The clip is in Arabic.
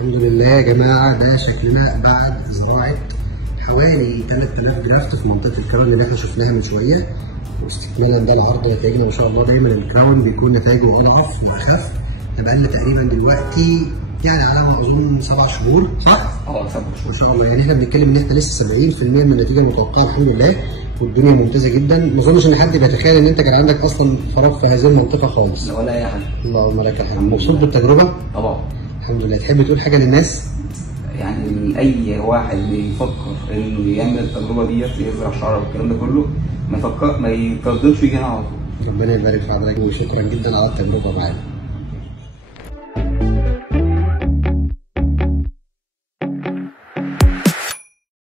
الحمد لله يا جماعه، ده شكلنا بعد زراعه حوالي 3000 جرافت في منطقه الكراون اللي احنا شفناها من شويه. واستكمالا ده العرض نتائجنا ما شاء الله دايما الكراون بيكون نتائجه اضعف واخف. احنا بقالنا تقريبا دلوقتي يعني على ما اظن 7 شهور صح؟ 7 شهور ما شاء الله. يعني احنا بنتكلم ان احنا لسه 70% من النتيجه المتوقعه الحمد لله، والدنيا ممتازه جدا. ما اظنش ان حد بيتخيل ان انت كان عندك اصلا فراغ في هذه المنطقه خالص. لا ولا اي حاجه. اللهم لك الحمد. مبسوط بالتجربه؟ طبعا الحمد لله. تحب تقول حاجه للناس؟ يعني اي واحد بيفكر انه يعمل التجربه ديت يزرع شعر والكلام ده كله ما يترددش يجي هنا على طول. ربنا يبارك في حضرتك وشكرا جدا على التجربه معانا.